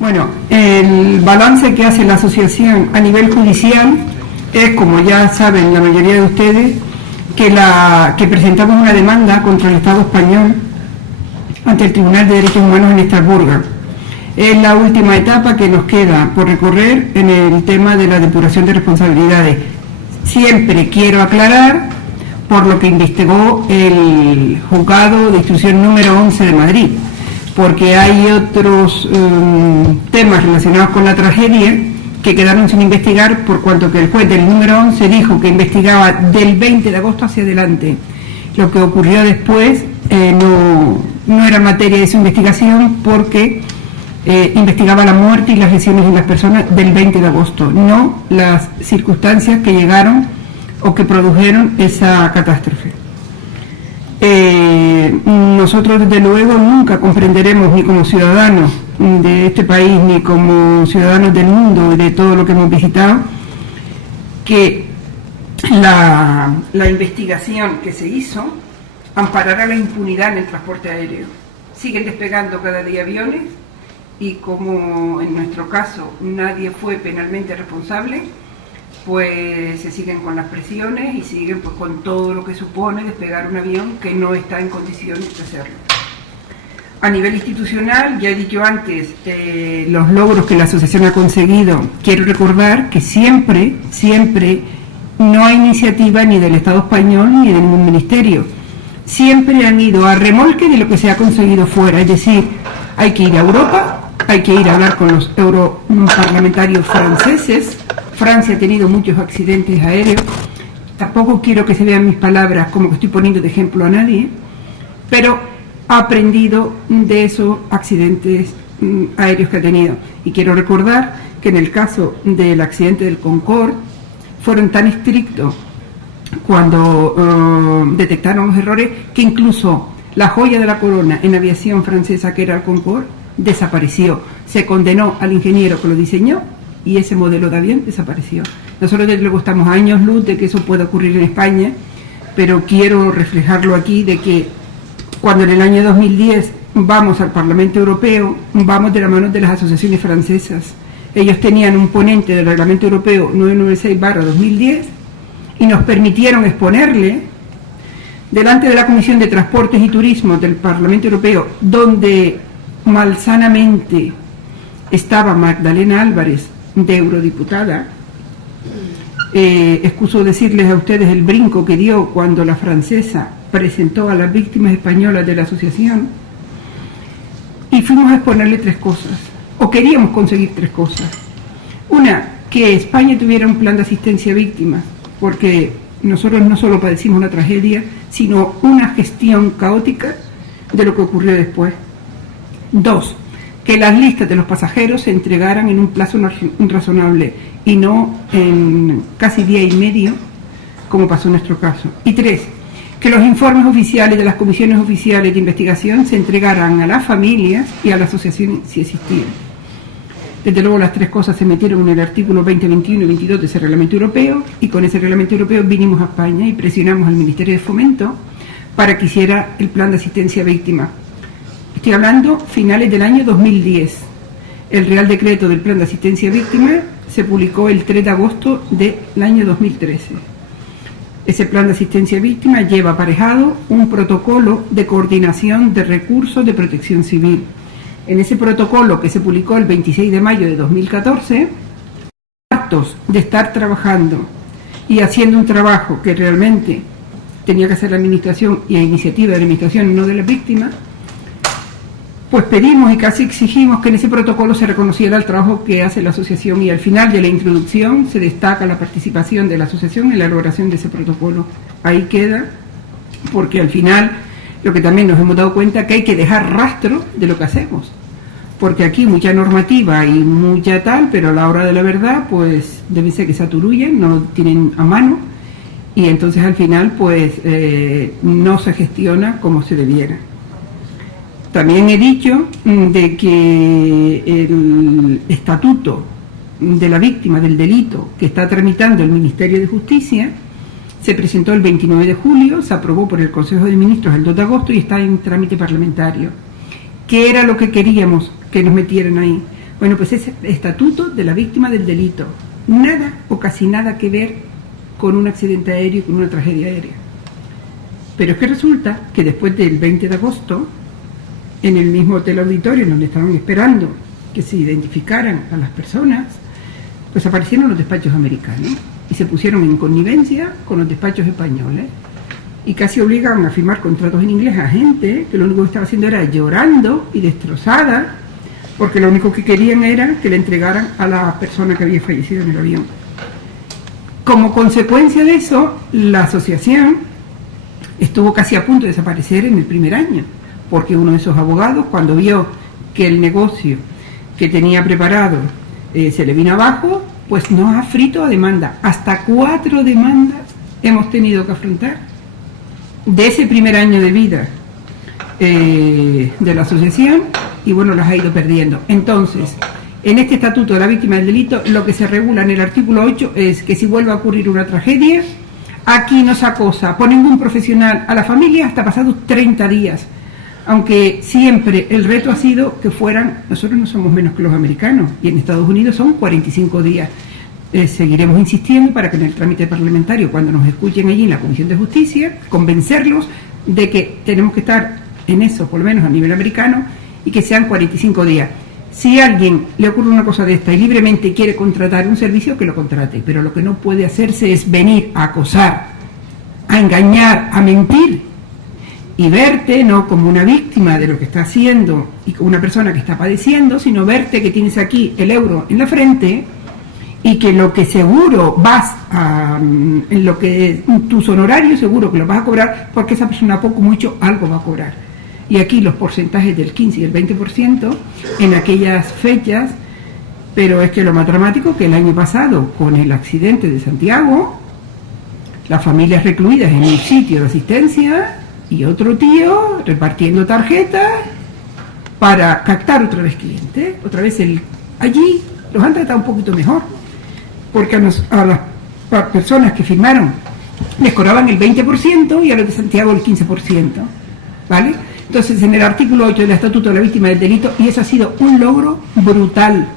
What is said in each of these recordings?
Bueno, el balance que hace la asociación a nivel judicial es, como ya saben la mayoría de ustedes, que presentamos una demanda contra el Estado español ante el Tribunal de Derechos Humanos en Estrasburgo. Es la última etapa que nos queda por recorrer en el tema de la depuración de responsabilidades. Siempre quiero aclarar, por lo que investigó el juzgado de instrucción número 11 de Madrid, porque hay otros temas relacionados con la tragedia que quedaron sin investigar, por cuanto que el juez del número 11 dijo que investigaba del 20 de agosto hacia adelante. Lo que ocurrió después no era materia de su investigación, porque investigaba la muerte y las lesiones de las personas del 20 de agosto, no las circunstancias que llegaron o que produjeron esa catástrofe. Nosotros desde luego nunca comprenderemos, ni como ciudadanos de este país, ni como ciudadanos del mundo y de todo lo que hemos visitado, que la investigación que se hizo amparará la impunidad en el transporte aéreo. Siguen despegando cada día aviones y, como en nuestro caso nadie fue penalmente responsable, pues se siguen con las presiones y siguen pues con todo lo que supone despegar un avión que no está en condiciones de hacerlo. A nivel institucional, ya he dicho antes los logros que la asociación ha conseguido. Quiero recordar que siempre no hay iniciativa ni del Estado español ni de ningún ministerio. Siempre han ido a remolque de lo que se ha conseguido fuera, es decir, hay que ir a Europa, hay que ir a hablar con los europarlamentarios franceses. Francia ha tenido muchos accidentes aéreos. Tampoco quiero que se vean mis palabras como que estoy poniendo de ejemplo a nadie, pero ha aprendido de esos accidentes aéreos que ha tenido. Y quiero recordar que en el caso del accidente del Concorde fueron tan estrictos cuando detectaron los errores, que incluso la joya de la corona en aviación francesa, que era el Concorde, desapareció. Se condenó al ingeniero que lo diseñó y ese modelo de avión desapareció. Nosotros desde luego estamos a años luz de que eso pueda ocurrir en España, pero quiero reflejarlo aquí, de que cuando en el año 2010 vamos al Parlamento Europeo, vamos de la mano de las asociaciones francesas. Ellos tenían un ponente del Reglamento Europeo 996/2010 y nos permitieron exponerle delante de la Comisión de Transportes y Turismo del Parlamento Europeo, donde malsanamente estaba Magdalena Álvarez, de eurodiputada. Excuso decirles a ustedes el brinco que dio cuando la francesa presentó a las víctimas españolas de la asociación, y fuimos a exponerle tres cosas, o queríamos conseguir tres cosas. Una, que España tuviera un plan de asistencia a víctimas, porque nosotros no solo padecimos una tragedia, sino una gestión caótica de lo que ocurrió después. Dos, que las listas de los pasajeros se entregaran en un plazo razonable y no en casi día y medio, como pasó en nuestro caso. Y tres, que los informes oficiales de las comisiones oficiales de investigación se entregaran a las familias y a las asociaciones si existían. Desde luego las tres cosas se metieron en el artículo 20, 21 y 22 de ese reglamento europeo, y con ese reglamento europeo vinimos a España y presionamos al Ministerio de Fomento para que hiciera el plan de asistencia a víctimas. Estoy hablando finales del año 2010. El Real Decreto del Plan de Asistencia a Víctimas se publicó el 3 de agosto del año 2013. Ese Plan de Asistencia a Víctimas lleva aparejado un protocolo de coordinación de recursos de protección civil. En ese protocolo, que se publicó el 26 de mayo de 2014, hartos de estar trabajando y haciendo un trabajo que realmente tenía que hacer la Administración y a iniciativa de la Administración, no de las víctimas, pues pedimos y casi exigimos que en ese protocolo se reconociera el trabajo que hace la asociación, y al final de la introducción se destaca la participación de la asociación en la elaboración de ese protocolo. Ahí queda, porque al final lo que también nos hemos dado cuenta, que hay que dejar rastro de lo que hacemos, porque aquí mucha normativa y mucha tal, pero a la hora de la verdad pues debe ser que se aturullen, no lo tienen a mano, y entonces al final pues no se gestiona como se debiera. También he dicho de que el estatuto de la víctima del delito que está tramitando el Ministerio de Justicia se presentó el 29 de julio, se aprobó por el Consejo de Ministros el 2 de agosto y está en trámite parlamentario. ¿Qué era lo que queríamos que nos metieran ahí? Bueno, pues es estatuto de la víctima del delito. Nada o casi nada que ver con un accidente aéreo y con una tragedia aérea. Pero es que resulta que después del 20 de agosto, en el mismo hotel auditorio donde estaban esperando que se identificaran a las personas, pues aparecieron los despachos americanos y se pusieron en connivencia con los despachos españoles y casi obligaban a firmar contratos en inglés a gente que lo único que estaba haciendo era llorando y destrozada, porque lo único que querían era que le entregaran a la persona que había fallecido en el avión. Como consecuencia de eso, la asociación estuvo casi a punto de desaparecer en el primer año, porque uno de esos abogados, cuando vio que el negocio que tenía preparado se le vino abajo, pues nos ha frito a demanda. Hasta 4 demandas hemos tenido que afrontar de ese primer año de vida de la asociación, y bueno, las ha ido perdiendo. Entonces, en este estatuto de la víctima del delito, lo que se regula en el artículo 8 es que si vuelve a ocurrir una tragedia, aquí no se acosa por ningún profesional a la familia hasta pasados 30 días. Aunque siempre el reto ha sido que fueran, nosotros no somos menos que los americanos, y en Estados Unidos son 45 días. Seguiremos insistiendo para que en el trámite parlamentario, cuando nos escuchen allí en la Comisión de Justicia, convencerlos de que tenemos que estar en eso, por lo menos a nivel americano, y que sean 45 días. Si a alguien le ocurre una cosa de esta y libremente quiere contratar un servicio, que lo contrate, pero lo que no puede hacerse es venir a acosar, a engañar, a mentir, y verte no como una víctima de lo que está haciendo y como una persona que está padeciendo, sino verte que tienes aquí el euro en la frente y que lo que seguro vas a, en lo que tus honorarios seguro que los vas a cobrar, porque esa persona poco mucho algo va a cobrar. Y aquí los porcentajes del 15 y el 20% en aquellas fechas, pero es que lo más dramático que el año pasado con el accidente de Santiago, las familias recluidas en un sitio de asistencia y otro tío repartiendo tarjetas para captar otra vez clientes. Otra vez allí los han tratado un poquito mejor, porque a las personas que firmaron les cobraban el 20% y a los de Santiago el 15%, ¿vale? Entonces, en el artículo 8 del Estatuto de la Víctima del Delito, y eso ha sido un logro brutal,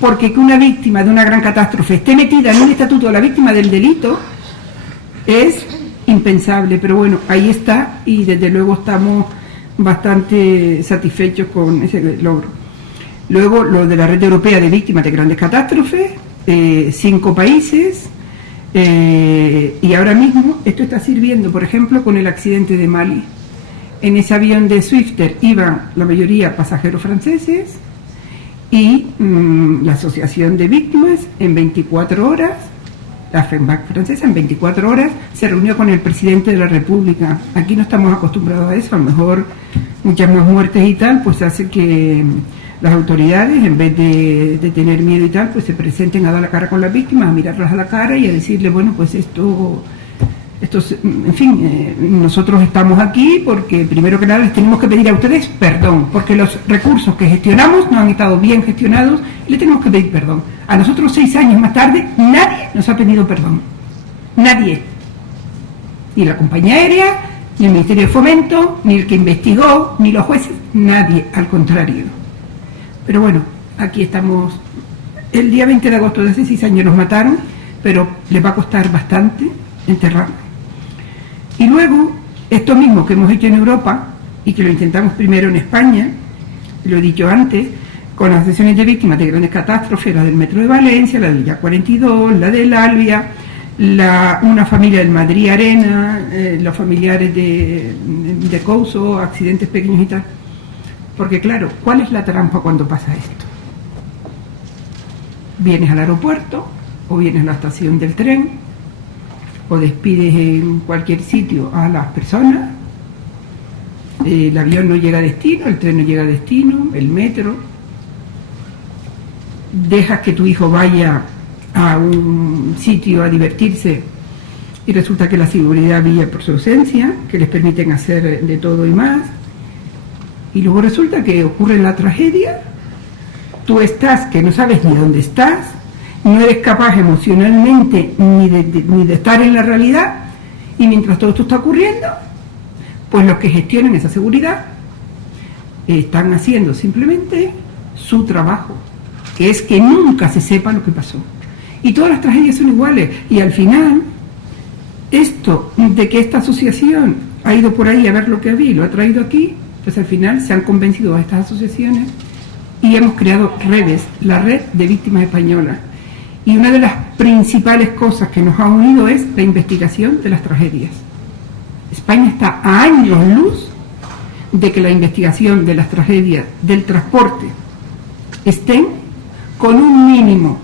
porque que una víctima de una gran catástrofe esté metida en un Estatuto de la Víctima del Delito es impensable, pero bueno, ahí está, y desde luego estamos bastante satisfechos con ese logro. Luego, lo de la Red Europea de Víctimas de Grandes Catástrofes, 5 países, y ahora mismo esto está sirviendo, por ejemplo, con el accidente de Mali. En ese avión de Swifter iban la mayoría pasajeros franceses y la Asociación de Víctimas en 24 horas, la FEMBAC francesa en 24 horas se reunió con el presidente de la República. Aquí no estamos acostumbrados a eso, a lo mejor muchas más muertes y tal, pues hace que las autoridades, en vez de tener miedo y tal, pues se presenten a dar la cara con las víctimas, a mirarlas a la cara y a decirle, bueno, pues esto en fin, nosotros estamos aquí porque primero que nada les tenemos que pedir a ustedes perdón, porque los recursos que gestionamos no han estado bien gestionados y le tenemos que pedir perdón. A nosotros 6 años más tarde nadie nos ha pedido perdón, nadie, ni la compañía aérea, ni el Ministerio de Fomento, ni el que investigó, ni los jueces, nadie, al contrario. Pero bueno, aquí estamos. El día 20 de agosto de hace 6 años nos mataron, pero les va a costar bastante enterrarnos. Y luego, esto mismo que hemos hecho en Europa, y que lo intentamos primero en España, lo he dicho antes, con las asociaciones de víctimas de grandes catástrofes, la del Metro de Valencia, la del Ya 42, la del Albia, una familia del Madrid Arena, los familiares de Couso, accidentes pequeños y tal. Porque claro, ¿cuál es la trampa cuando pasa esto? Vienes al aeropuerto, o vienes a la estación del tren, o despides en cualquier sitio a las personas, el avión no llega a destino, el tren no llega a destino, el metro, dejas que tu hijo vaya a un sitio a divertirse y resulta que la seguridad brilla por su ausencia, que les permiten hacer de todo y más, y luego resulta que ocurre la tragedia, tú estás que no sabes ni dónde estás, no eres capaz emocionalmente ni de estar en la realidad, y mientras todo esto está ocurriendo, pues los que gestionan esa seguridad están haciendo simplemente su trabajo, que es que nunca se sepa lo que pasó. Y todas las tragedias son iguales. Y al final, esto de que esta asociación ha ido por ahí a ver lo que había y lo ha traído aquí, pues al final se han convencido a estas asociaciones y hemos creado redes, la red de víctimas españolas. Y una de las principales cosas que nos ha unido es la investigación de las tragedias. España está a años luz de que la investigación de las tragedias del transporte estén con un mínimo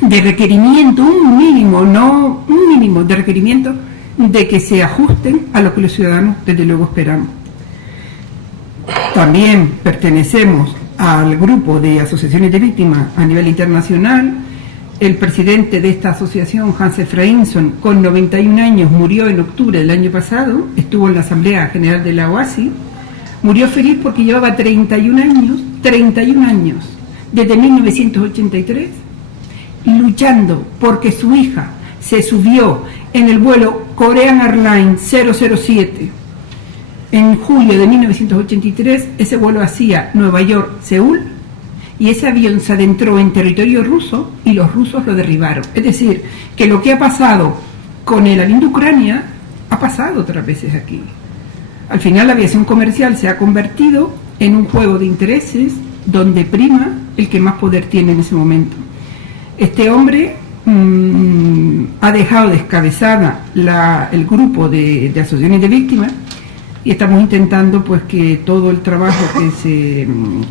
de requerimiento, un mínimo de requerimiento de que se ajusten a lo que los ciudadanos desde luego esperamos. También pertenecemos al grupo de asociaciones de víctimas a nivel internacional. El presidente de esta asociación, Hans Efraínsson, con 91 años, murió en octubre del año pasado, estuvo en la Asamblea General de la OASI, murió feliz porque llevaba 31 años, desde 1983, luchando porque su hija se subió en el vuelo Korean Airlines 007 en julio de 1983. Ese vuelo hacía Nueva York-Seúl y ese avión se adentró en territorio ruso y los rusos lo derribaron. Es decir, que lo que ha pasado con el avión de Ucrania ha pasado otras veces aquí. Al final la aviación comercial se ha convertido en un juego de intereses donde prima el que más poder tiene en ese momento. Este hombre ha dejado descabezada el grupo de asociaciones de víctimas y estamos intentando pues que todo el trabajo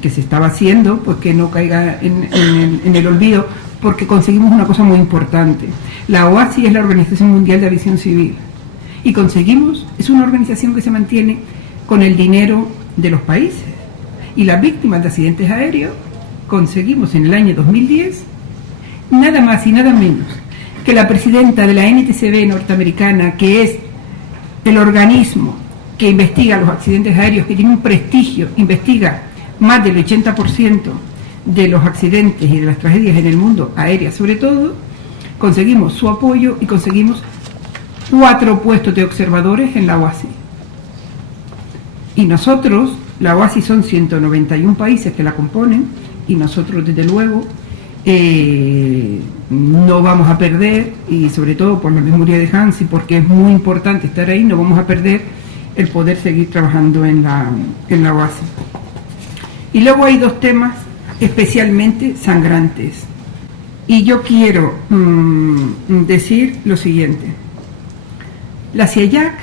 que se estaba haciendo pues que no caiga en el olvido, porque conseguimos una cosa muy importante. La OASI es la Organización Mundial de Aviación Civil y es una organización que se mantiene con el dinero de los países, y las víctimas de accidentes aéreos conseguimos en el año 2010 nada más y nada menos que la presidenta de la NTSB norteamericana, que es el organismo que investiga los accidentes aéreos, que tiene un prestigio, investiga más del 80% de los accidentes y de las tragedias en el mundo, aéreas sobre todo. Conseguimos su apoyo y conseguimos 4 puestos de observadores en la OASI. Y nosotros, la OASI son 191 países que la componen, y nosotros desde luego no vamos a perder, y sobre todo por la memoria de Hans y porque es muy importante estar ahí, no vamos a perder el poder seguir trabajando en la OASI. Y luego hay 2 temas especialmente sangrantes, y yo quiero decir lo siguiente. La CIAIAC,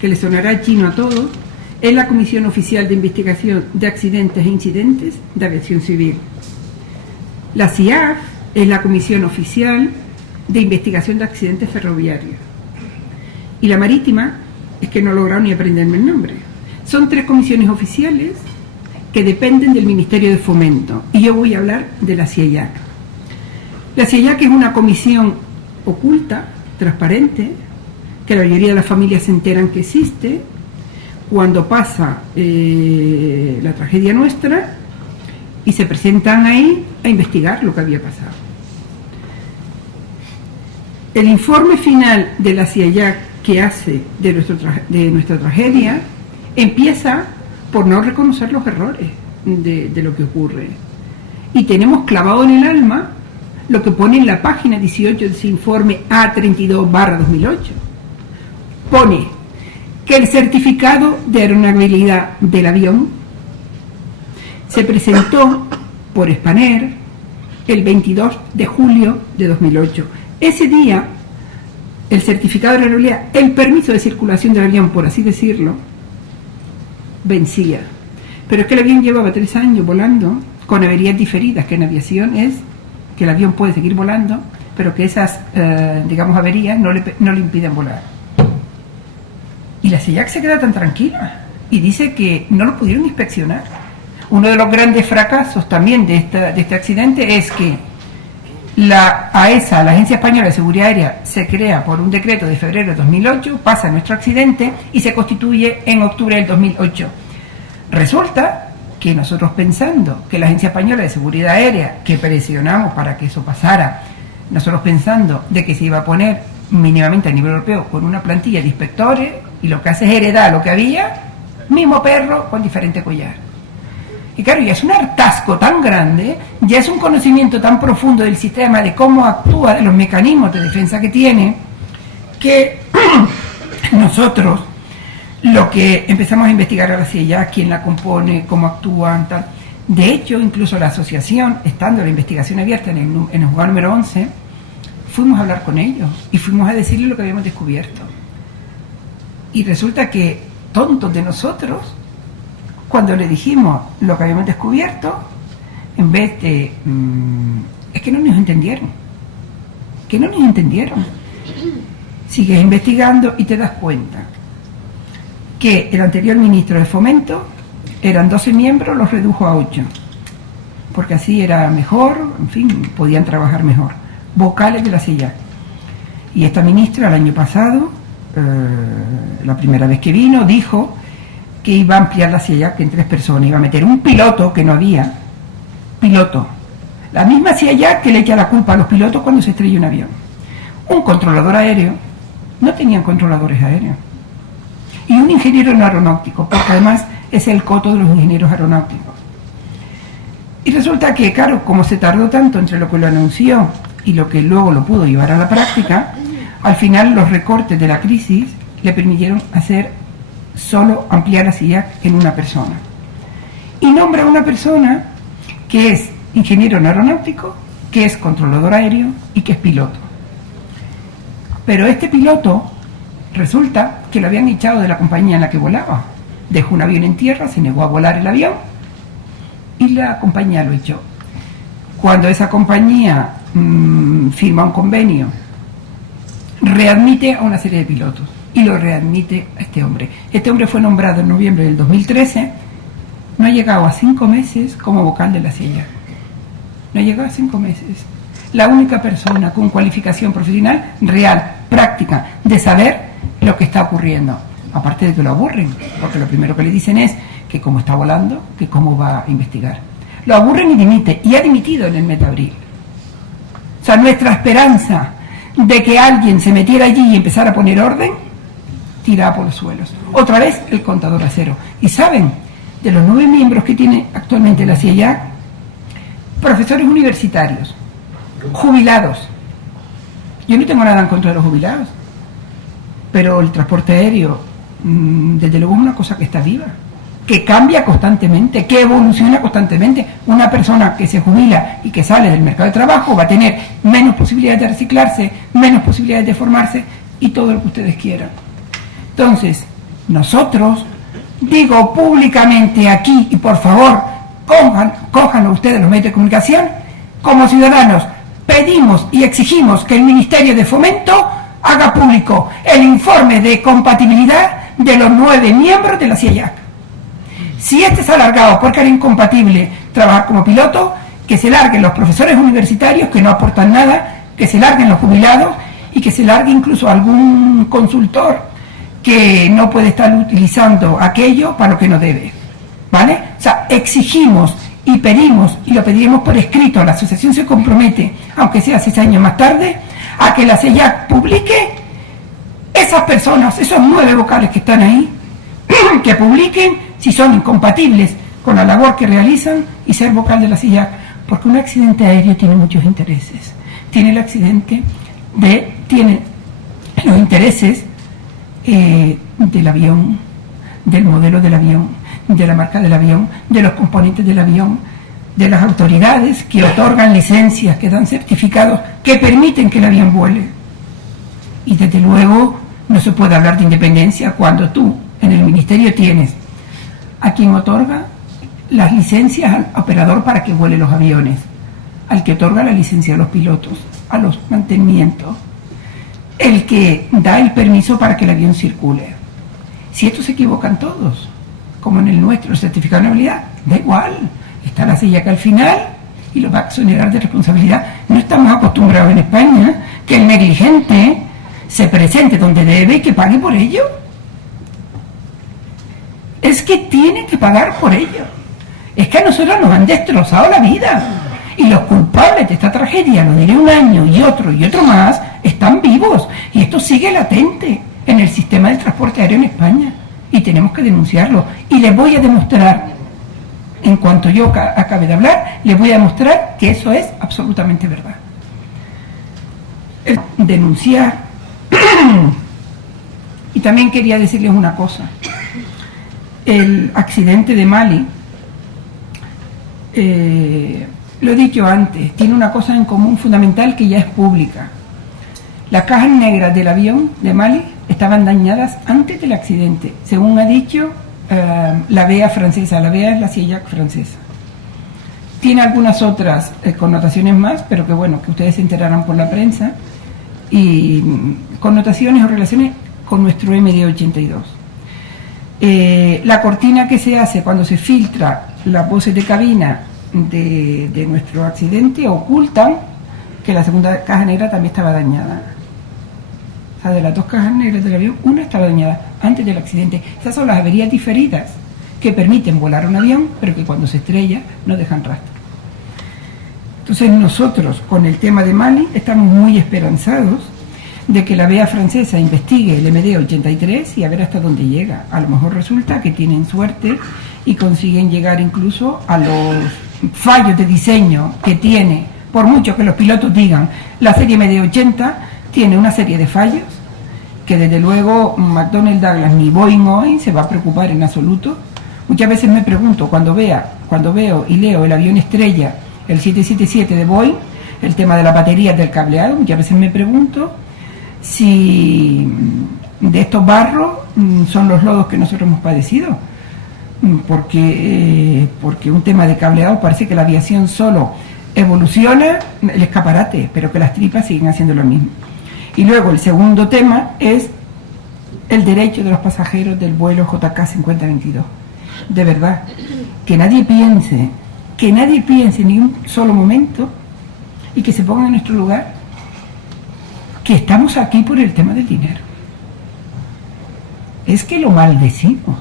que le sonará chino a todos, es la Comisión Oficial de Investigación de Accidentes e Incidentes de Aviación Civil. La CIAF es la Comisión Oficial de Investigación de Accidentes Ferroviarios. Y la Marítima es que no he logrado ni aprenderme el nombre. Son 3 comisiones oficiales que dependen del Ministerio de Fomento. Y yo voy a hablar de la CIAIAC. La CIAIAC es una comisión oculta, transparente, que la mayoría de las familias se enteran que existe cuando pasa la tragedia nuestra, y se presentan ahí a investigar lo que había pasado. El informe final de la CIAIAC que hace de nuestra tragedia empieza por no reconocer los errores de lo que ocurre. Y tenemos clavado en el alma lo que pone en la página 18 de ese informe A32/2008. Pone que el certificado de aeronavegabilidad del avión se presentó por Spanair el 22 de julio de 2008. Ese día, el certificado de aeronavegabilidad, el permiso de circulación del avión, por así decirlo, vencía. Pero es que el avión llevaba 3 años volando con averías diferidas, que en aviación es que el avión puede seguir volando, pero que esas, averías no le impiden volar. Y la CIAIAC se queda tan tranquila y dice que no lo pudieron inspeccionar. Uno de los grandes fracasos también de este accidente es que la AESA, la Agencia Española de Seguridad Aérea, se crea por un decreto de febrero de 2008, pasa nuestro accidente y se constituye en octubre del 2008. Resulta que nosotros, pensando que la Agencia Española de Seguridad Aérea, que presionamos para que eso pasara, nosotros pensando de que se iba a poner mínimamente a nivel europeo con una plantilla de inspectores, y lo que hace es heredar lo que había, mismo perro con diferente collar. Y claro, ya es un hartazgo tan grande, ya es un conocimiento tan profundo del sistema, de cómo actúa, de los mecanismos de defensa que tiene, que nosotros lo que empezamos a investigar ahora sí ya, quién la compone, cómo actúan, tal. De hecho, incluso la asociación, estando la investigación abierta en el juzgado número 11, fuimos a hablar con ellos y fuimos a decirles lo que habíamos descubierto. Y resulta que, tontos de nosotros, cuando le dijimos lo que habíamos descubierto, en vez de... es que no nos entendieron. Que no nos entendieron. Sigues investigando y te das cuenta que el anterior ministro de Fomento eran 12 miembros, los redujo a 8. Porque así era mejor, en fin, podían trabajar mejor. Vocales de la CEIAC. Y esta ministra el año pasado, la primera vez que vino, dijo que iba a ampliar la CEIAC en 3 personas, iba a meter un piloto que no había, piloto, la misma CEIAC que le echa la culpa a los pilotos cuando se estrella un avión, un controlador aéreo, no tenían controladores aéreos, y un ingeniero en aeronáutico, porque además es el coto de los ingenieros aeronáuticos. Y resulta que, claro, como se tardó tanto entre lo que lo anunció y lo que luego lo pudo llevar a la práctica, al final los recortes de la crisis le permitieron hacer solo ampliar la CEIAC en una persona. Y nombra a una persona que es ingeniero en aeronáutico, que es controlador aéreo y que es piloto. Pero este piloto resulta que lo habían echado de la compañía en la que volaba. Dejó un avión en tierra, se negó a volar el avión y la compañía lo echó. Cuando esa compañía firma un convenio, readmite a una serie de pilotos y lo readmite a este hombre. Este hombre fue nombrado en noviembre del 2013, no ha llegado a 5 meses como vocal de la CEIAC. No ha llegado a 5 meses. La única persona con cualificación profesional real, práctica, de saber lo que está ocurriendo. Aparte de que lo aburren, porque lo primero que le dicen es que cómo está volando, que cómo va a investigar. Lo aburren y dimite, y ha dimitido en el mes de abril. O sea, nuestra esperanza de que alguien se metiera allí y empezara a poner orden, tirada por los suelos. Otra vez el contador a cero. Y saben, de los 9 miembros que tiene actualmente la CEIAC, profesores universitarios, jubilados. Yo no tengo nada en contra de los jubilados, pero el transporte aéreo, desde luego, es una cosa que está viva, que cambia constantemente, que evoluciona constantemente. Una persona que se jubila y que sale del mercado de trabajo va a tener menos posibilidades de reciclarse, menos posibilidades de formarse y todo lo que ustedes quieran. Entonces, nosotros, digo públicamente aquí, y por favor, cójanlo ustedes los medios de comunicación, como ciudadanos, pedimos y exigimos que el Ministerio de Fomento haga público el informe de compatibilidad de los 9 miembros de la CEIAC. Si este se ha alargado porque era incompatible trabajar como piloto, que se larguen los profesores universitarios que no aportan nada, que se larguen los jubilados y que se largue incluso algún consultor que no puede estar utilizando aquello para lo que no debe. ¿Vale? O sea, exigimos y pedimos, y lo pediremos por escrito, la asociación se compromete, aunque sea 6 años más tarde, a que la CEIAC publique esas personas, esos 9 vocales que están ahí, que publiquen si son incompatibles con la labor que realizan y ser vocal de la CEIAC, porque un accidente aéreo tiene muchos intereses. Tiene el accidente tiene los intereses del avión, del modelo del avión, de la marca del avión, de los componentes del avión, de las autoridades que otorgan licencias, que dan certificados, que permiten que el avión vuele. Y desde luego no se puede hablar de independencia cuando tú en el ministerio tienes a quien otorga las licencias al operador para que vuele los aviones, al que otorga la licencia a los pilotos, a los mantenimientos, el que da el permiso para que el avión circule. Si estos se equivocan todos, como en el nuestro, el certificado de habilidad, da igual, está la CEIAC al final y lo va a exonerar de responsabilidad. No estamos acostumbrados en España que el negligente se presente donde debe y que pague por ello. Es que tienen que pagar por ello. Es que a nosotros nos han destrozado la vida. Y los culpables de esta tragedia, lo diré un año y otro más, están vivos. Y esto sigue latente en el sistema del transporte aéreo en España. Y tenemos que denunciarlo. Y les voy a demostrar En cuanto yo acabe de hablar, les voy a mostrar que eso es absolutamente verdad. Denunciar. Y también quería decirles una cosa. El accidente de Mali, lo he dicho antes, tiene una cosa en común fundamental que ya es pública. Las cajas negras del avión de Mali estaban dañadas antes del accidente, según ha dicho la BEA francesa. La BEA es la CIEJAC francesa. Tiene algunas otras connotaciones más, pero que bueno, que ustedes se enterarán por la prensa, y connotaciones o relaciones con nuestro MD82. La cortina que se hace cuando se filtra las voces de cabina de nuestro accidente ocultan que la segunda caja negra también estaba dañada. O sea, de las dos cajas negras del avión, una estaba dañada antes del accidente. Esas son las averías diferidas que permiten volar un avión, pero que cuando se estrella no dejan rastro. Entonces nosotros, con el tema de Mali, estamos muy esperanzados de que la BEA francesa investigue el MD83 y a ver hasta dónde llega. A lo mejor resulta que tienen suerte y consiguen llegar incluso a los fallos de diseño que tiene, por mucho que los pilotos digan, la serie MD80 tiene una serie de fallos que desde luego McDonnell Douglas ni Boeing hoy se va a preocupar en absoluto. Muchas veces me pregunto, cuando veo y leo el avión estrella, el 777 de Boeing, el tema de las baterías del cableado, muchas veces me pregunto si de estos barros son los lodos que nosotros hemos padecido, porque un tema de cableado parece que la aviación solo evoluciona el escaparate, pero que las tripas siguen haciendo lo mismo. Y luego el segundo tema es el derecho de los pasajeros del vuelo JK 5022. De verdad, que nadie piense ni un solo momento y que se ponga en nuestro lugar que estamos aquí por el tema del dinero. Es que lo maldecimos.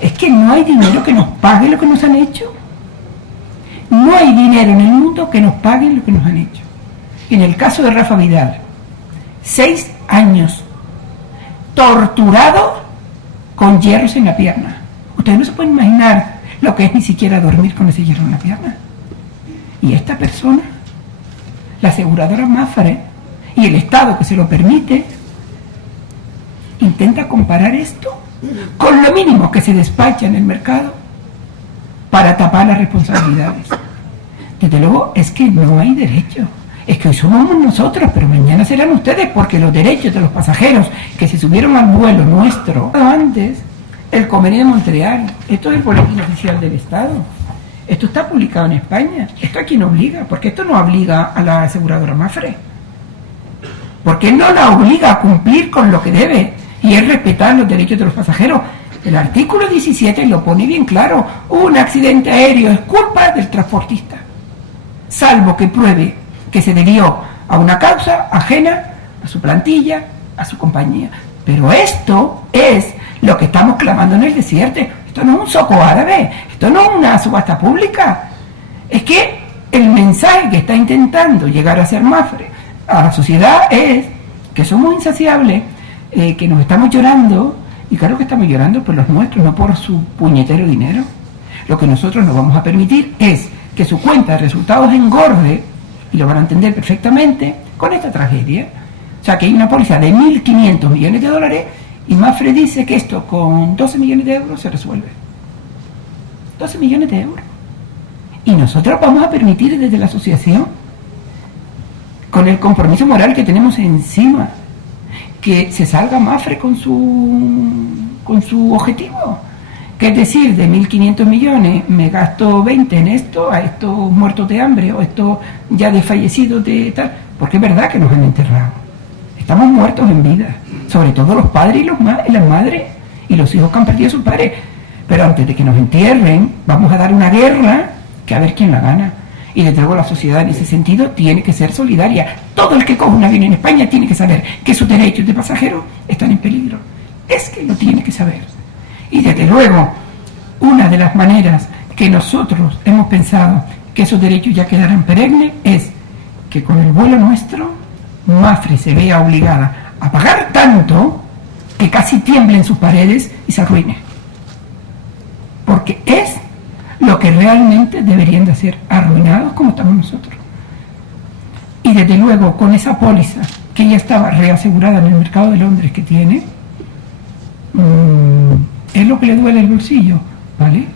Es que no hay dinero que nos pague lo que nos han hecho. No hay dinero en el mundo que nos pague lo que nos han hecho. En el caso de Rafa Vidal, 6 años torturado con hierros en la pierna. Ustedes no se pueden imaginar lo que es ni siquiera dormir con ese hierro en la pierna. Y esta persona, la aseguradora Mapfre y el Estado que se lo permite, intenta comparar esto con lo mínimo que se despacha en el mercado para tapar las responsabilidades. Desde luego es que no hay derecho. Es que hoy somos nosotros, pero mañana serán ustedes, porque los derechos de los pasajeros que se subieron al vuelo nuestro antes, el Convenio de Montreal, esto es el boletín oficial del Estado, esto está publicado en España, esto a quién obliga, porque esto no obliga a la aseguradora Mapfre, porque no la obliga a cumplir con lo que debe, y es respetar los derechos de los pasajeros. El artículo 17 lo pone bien claro: un accidente aéreo es culpa del transportista, salvo que pruebe que se debió a una causa ajena a su plantilla, a su compañía. Pero esto es lo que estamos clamando en el desierto. Esto no es un zoco árabe, esto no es una subasta pública. Es que el mensaje que está intentando llegar a ser Mapfre a la sociedad es que somos insaciables, que nos estamos llorando, y claro que estamos llorando por los nuestros, no por su puñetero dinero. Lo que nosotros no vamos a permitir es que su cuenta de resultados engorde, y lo van a entender perfectamente, con esta tragedia. O sea, que hay una póliza de 1.500 millones de dólares y Mapfre dice que esto con 12 millones de euros se resuelve. 12 millones de euros. Y nosotros vamos a permitir desde la asociación, con el compromiso moral que tenemos encima, que se salga Mapfre con su objetivo. Que es decir, de 1.500 millones me gasto 20 en esto, a estos muertos de hambre o estos ya desfallecidos de tal, porque es verdad que nos han enterrado. Estamos muertos en vida, sobre todo los padres y las madres y los hijos que han perdido a sus padres. Pero antes de que nos entierren, vamos a dar una guerra que a ver quién la gana. Y desde luego la sociedad en ese sentido tiene que ser solidaria. Todo el que coge un avión en España tiene que saber que sus derechos de pasajero están en peligro. Es que lo tiene que saber. Y desde luego, una de las maneras que nosotros hemos pensado que esos derechos ya quedarán perennes es que con el vuelo nuestro, Mapfre se vea obligada a pagar tanto que casi tiemblen sus paredes y se arruine. Porque es que realmente deberían de ser arruinados como estamos nosotros. Y desde luego, con esa póliza que ya estaba reasegurada en el mercado de Londres que tiene, es lo que le duele el bolsillo, ¿vale?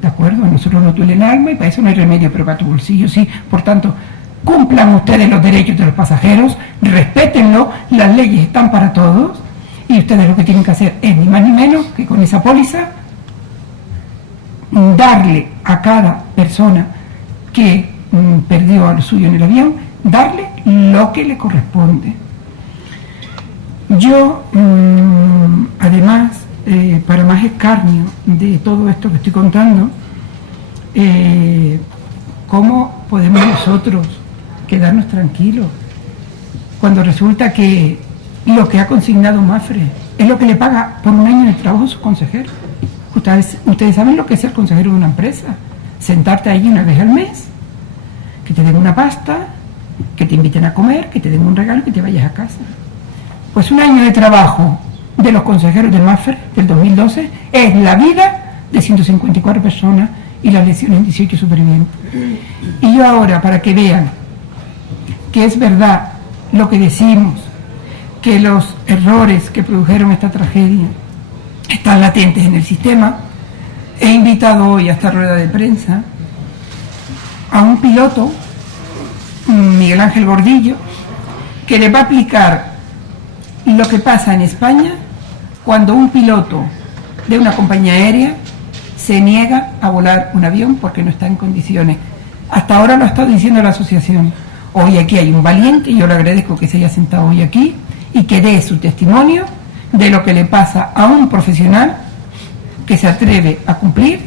¿De acuerdo? A nosotros nos duele el alma y para eso no hay remedio, pero para tu bolsillo sí. Por tanto, cumplan ustedes los derechos de los pasajeros, respétenlo, las leyes están para todos y ustedes lo que tienen que hacer es ni más ni menos que con esa póliza darle a cada persona que perdió a lo suyo en el avión, darle lo que le corresponde. Yo, además, para más escarnio de todo esto que estoy contando, ¿cómo podemos nosotros quedarnos tranquilos cuando resulta que lo que ha consignado Mapfre es lo que le paga por un año de trabajo a sus consejeros? Ustedes saben lo que es ser consejero de una empresa, sentarte allí una vez al mes, que te den una pasta, que te inviten a comer, que te den un regalo y que te vayas a casa. Pues un año de trabajo de los consejeros de Mapfre del 2012 es la vida de 154 personas y las lesiones en 18 supervivientes. Y yo ahora, para que vean que es verdad lo que decimos, que los errores que produjeron esta tragedia están latentes en el sistema, he invitado hoy a esta rueda de prensa a un piloto, Miguel Ángel Gordillo, que le va a explicar lo que pasa en España cuando un piloto de una compañía aérea se niega a volar un avión porque no está en condiciones. Hasta ahora lo ha estado diciendo la asociación. Hoy aquí hay un valiente, y yo le agradezco que se haya sentado hoy aquí y que dé su testimonio de lo que le pasa a un profesional que se atreve a cumplir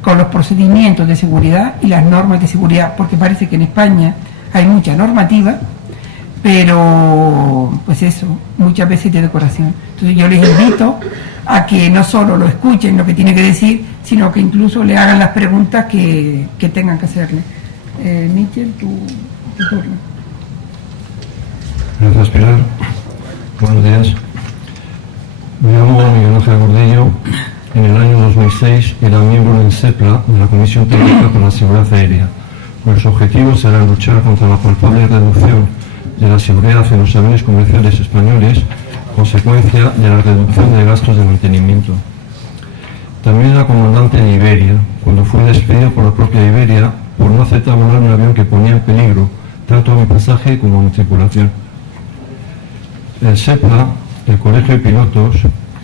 con los procedimientos de seguridad y las normas de seguridad, porque parece que en España hay mucha normativa, pero pues eso, muchas veces de decoración. Entonces yo les invito a que no solo lo escuchen lo que tiene que decir, sino que incluso le hagan las preguntas que tengan que hacerle. Michel, tu turno. Gracias, Pilar. Buenos días. Me llamo Miguel Ángel Gordillo. En el año 2006 era miembro del SEPLA, de la Comisión Técnica para la Seguridad Aérea, cuyos objetivos eran luchar contra la palpable reducción de la seguridad en los aviones comerciales españoles, consecuencia de la reducción de gastos de mantenimiento. También era comandante de Iberia, cuando fue despedido por la propia Iberia por no aceptar volar un avión que ponía en peligro tanto a mi pasaje como a mi tripulación. El SEPLA, el Colegio de Pilotos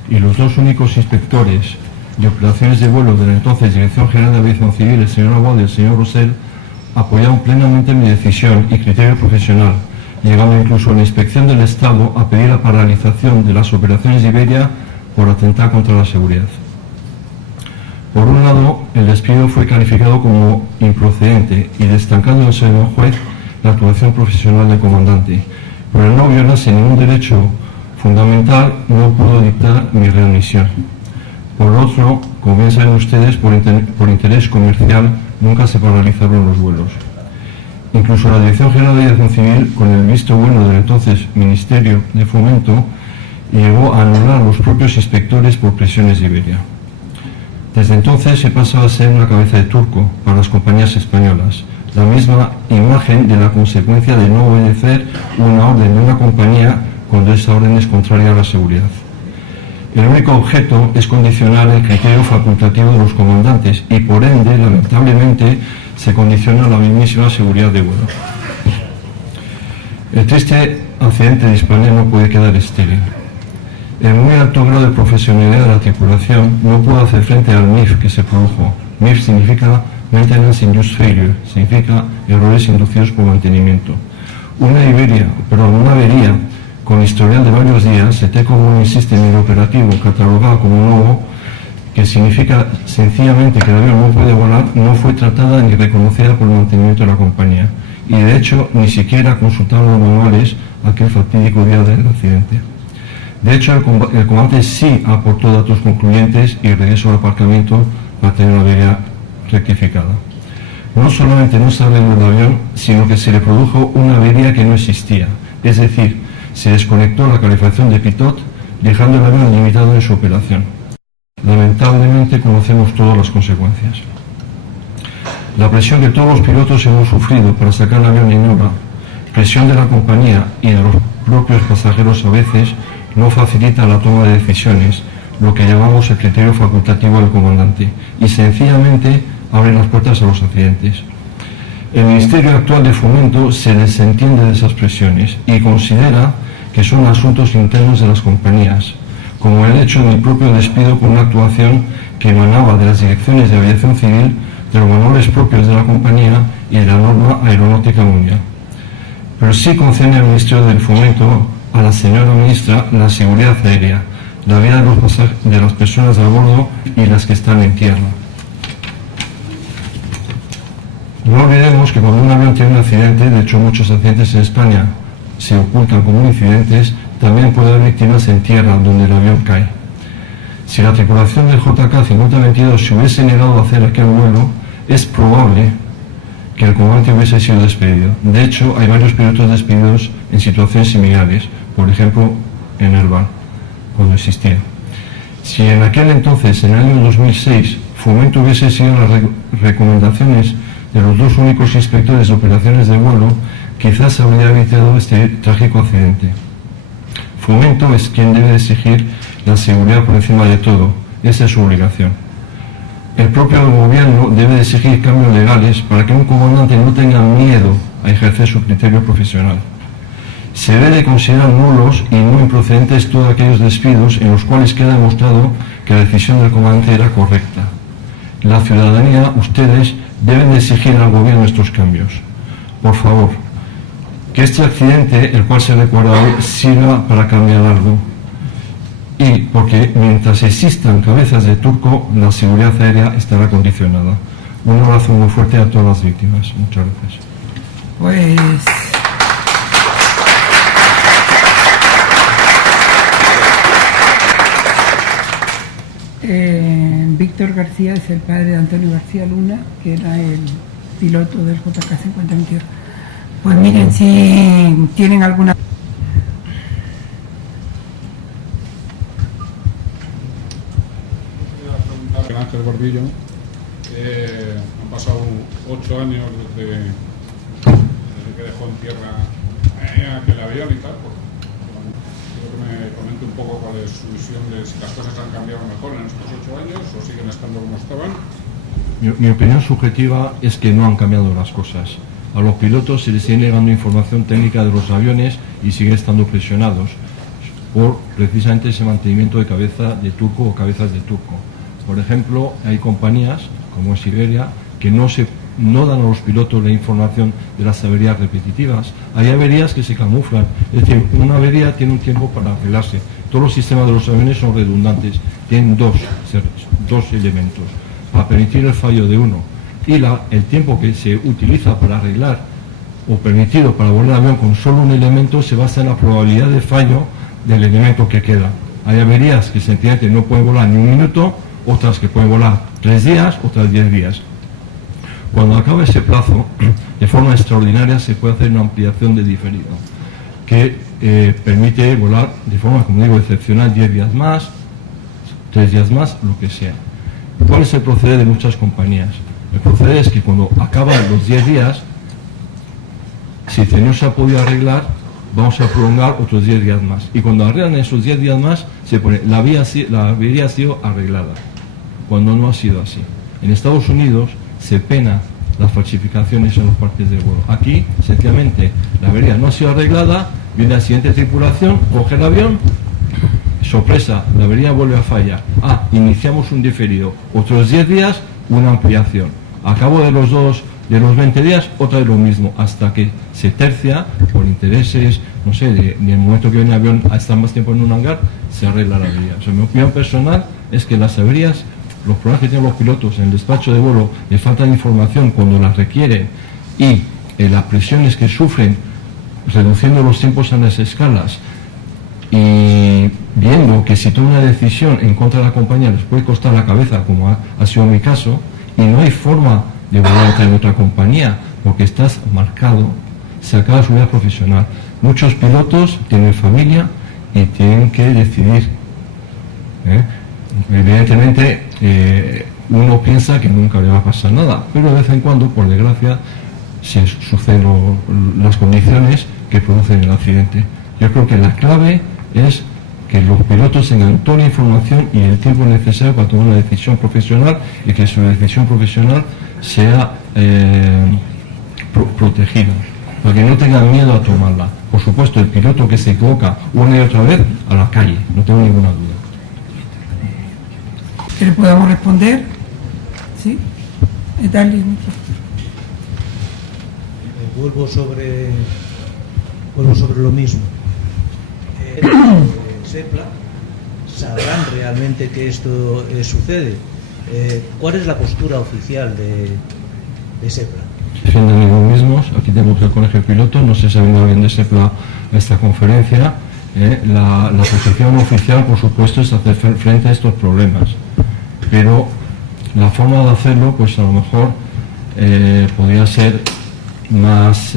y los dos únicos inspectores de operaciones de vuelo de la entonces Dirección General de Aviación Civil, el señor Aguado y el señor Rosell, apoyaron plenamente mi decisión y criterio profesional, llegando incluso a la Inspección del Estado a pedir la paralización de las operaciones de Iberia por atentar contra la seguridad. Por un lado, el despido fue calificado como improcedente y destacando el señor juez la actuación profesional del comandante, pero al no violarse ningún derecho fundamental no pudo dictar mi readmisión. Por otro, como bien saben ustedes, por interés comercial nunca se paralizaron los vuelos. Incluso la Dirección General de Aviación Civil, con el visto bueno del entonces Ministerio de Fomento, llegó a anular a los propios inspectores por presiones de Iberia. Desde entonces he pasado a ser una cabeza de turco para las compañías españolas, la misma imagen de la consecuencia de no obedecer una orden de una compañía cuando esa orden es contraria a la seguridad. El único objeto es condicionar el criterio facultativo de los comandantes y, por ende, lamentablemente, se condiciona la mismísima seguridad de vuelo. El triste accidente de Hispania no puede quedar estéril. El muy alto grado de profesionalidad de la tripulación no pudo hacer frente al MIF que se produjo. MIF significa Maintenance Induced Failure, significa errores inducidos por mantenimiento. Una avería con historial de varios días, SETECO Warning System en el operativo, catalogado como nuevo, que significa sencillamente que el avión no puede volar, no fue tratada ni reconocida por el mantenimiento de la compañía, y de hecho ni siquiera consultaron los manuales aquel fatídico día del accidente. De hecho, el comandante sí aportó datos concluyentes y regresó al aparcamiento para tener una avería rectificada. No solamente no se arregló el avión, sino que se le produjo una avería que no existía, es decir, se desconectó la calificación de pitot, dejando el avión limitado en su operación. Lamentablemente conocemos todas las consecuencias. La presión que todos los pilotos hemos sufrido para sacar el avión en hora, presión de la compañía y de los propios pasajeros a veces, no facilita la toma de decisiones, lo que llamamos el criterio facultativo del comandante, y sencillamente abre las puertas a los accidentes. El Ministerio actual de Fomento se desentiende de esas presiones y considera que son asuntos internos de las compañías, como el hecho de mi propio despido por una actuación que emanaba de las direcciones de aviación civil, de los manuales propios de la compañía y de la norma aeronáutica mundial. Pero sí concede al Ministerio del Fomento a la señora ministra la seguridad aérea, la vida de las personas a bordo y las que están en tierra. No olvidemos que cuando un avión tiene un accidente, de hecho muchos accidentes en España se ocultan como incidentes, también puede haber víctimas en tierra donde el avión cae. Si la tripulación del JK 5022 se hubiese negado a hacer aquel vuelo, es probable que el comandante hubiese sido despedido. De hecho, hay varios pilotos despedidos en situaciones similares, por ejemplo, en Airbus, cuando existía. Si en aquel entonces, en el año 2006, Fomento hubiese seguido las recomendaciones de los dos únicos inspectores de operaciones de vuelo, quizás habría evitado este trágico accidente. Fomento es quien debe exigir la seguridad por encima de todo. Esa es su obligación. El propio gobierno debe exigir cambios legales para que un comandante no tenga miedo a ejercer su criterio profesional. Se debe de considerar nulos y no improcedentes todos aquellos despidos en los cuales queda demostrado que la decisión del comandante era correcta. La ciudadanía, ustedes, deben de exigir al gobierno estos cambios. Por favor, que este accidente, el cual se recuerda hoy, sirva para cambiar algo. Y porque mientras existan cabezas de turco, la seguridad aérea estará condicionada. Un abrazo muy fuerte a todas las víctimas. Muchas gracias. Pues Víctor García es el padre de Antonio García Luna, que era el piloto del JK 5022. Pues miren, si tienen alguna... Ángel Gordillo, han pasado 8 años desde que dejó en tierra aquel avión y tal. Quiero que me comente un poco cuál es su visión de si las cosas han cambiado mejor en estos 8 años o siguen estando como estaban. Mi opinión subjetiva es que no han cambiado las cosas. A los pilotos se les sigue negando información técnica de los aviones y siguen estando presionados por precisamente ese mantenimiento de cabeza de turco o cabezas de turco. Por ejemplo, hay compañías como Siberia que no dan a los pilotos la información de las averías repetitivas. Hay averías que se camuflan, es decir, una avería tiene un tiempo para arreglarse. Todos los sistemas de los aviones son redundantes, tienen dos elementos, para permitir el fallo de uno. Y el tiempo que se utiliza para arreglar o permitido para volar el avión con solo un elemento se basa en la probabilidad de fallo del elemento que queda. Hay averías que sencillamente no pueden volar ni un minuto, otras que pueden volar 3 días, otras 10 días. Cuando acabe ese plazo, de forma extraordinaria se puede hacer una ampliación de diferido, que permite volar de forma, como digo, excepcional 10 días más, 3 días más, lo que sea. ¿Cuál es el proceder de muchas compañías? El proceder es que cuando acaban los 10 días, si no se ha podido arreglar, vamos a prolongar otros 10 días más. Y cuando arreglan esos 10 días más, se pone la avería ha sido arreglada, cuando no ha sido así. En Estados Unidos se pena las falsificaciones en los partes de vuelo. Aquí, sencillamente, la avería no ha sido arreglada, viene la siguiente tripulación, coge el avión, sorpresa, la avería vuelve a fallar. Iniciamos un diferido, otros 10 días, una ampliación. A cabo de los 20 días, otra vez lo mismo, hasta que se tercia, por intereses, no sé, en el momento que viene el avión a estar más tiempo en un hangar, se arregla la avería. O sea, mi opinión personal es que las averías, los problemas que tienen los pilotos en el despacho de vuelo, de falta de información cuando las requieren y las presiones que sufren, reduciendo los tiempos en las escalas y viendo que si toma una decisión en contra de la compañía les puede costar la cabeza, como ha sido mi caso, y no hay forma de volver a otra compañía porque estás marcado, se acaba su vida profesional. Muchos pilotos tienen familia y tienen que decidir. Evidentemente uno piensa que nunca le va a pasar nada, pero de vez en cuando, por desgracia, se suceden las condiciones que producen el accidente. Yo creo que la clave es que los pilotos tengan toda la información y el tiempo necesario para tomar una decisión profesional, y que su decisión profesional sea protegida, para que no tengan miedo a tomarla. Por supuesto, el piloto que se equivoca una y otra vez, a la calle, no tengo ninguna duda. ¿Que le podamos responder? ¿Sí? Dale. Vuelvo sobre lo mismo. SEPLA sabrán realmente que esto sucede. ¿Cuál es la postura oficial de SEPLA? Defienden ellos mismos. Aquí tenemos el colegio de pilotos, no sé si ha venido alguien de SEPLA a esta conferencia. La posición oficial, por supuesto, es hacer frente a estos problemas, pero la forma de hacerlo, pues a lo mejor podría ser más,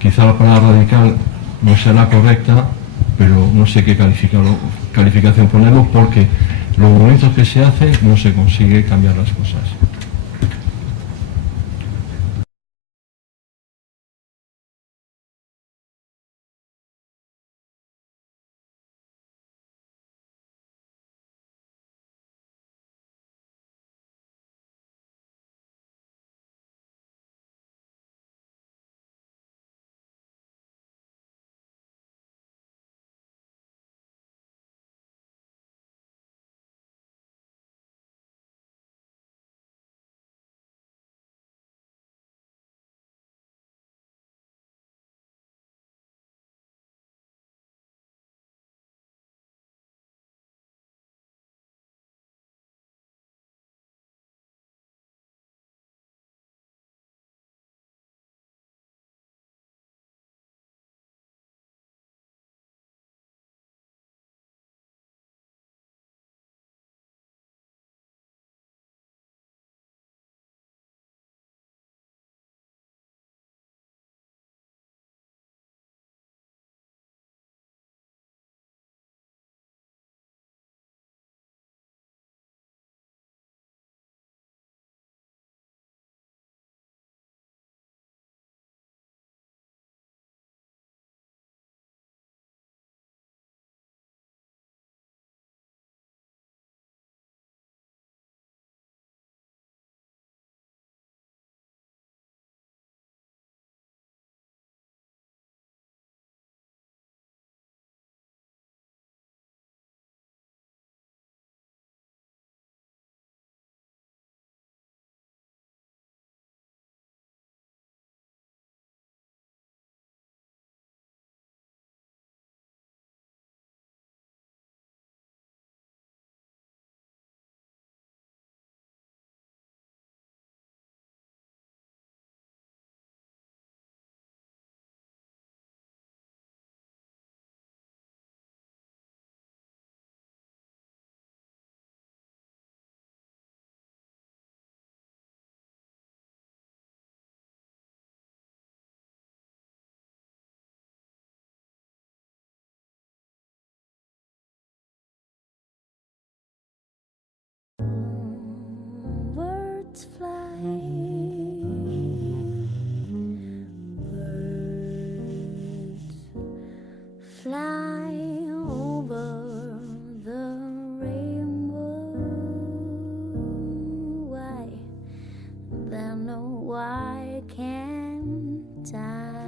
quizá la palabra radical no sea la correcta, pero no sé qué calificación ponerlo, porque los movimientos que se hacen no se consigue cambiar las cosas. Birds fly, birds fly over the rainbow. Why? Then why can't I?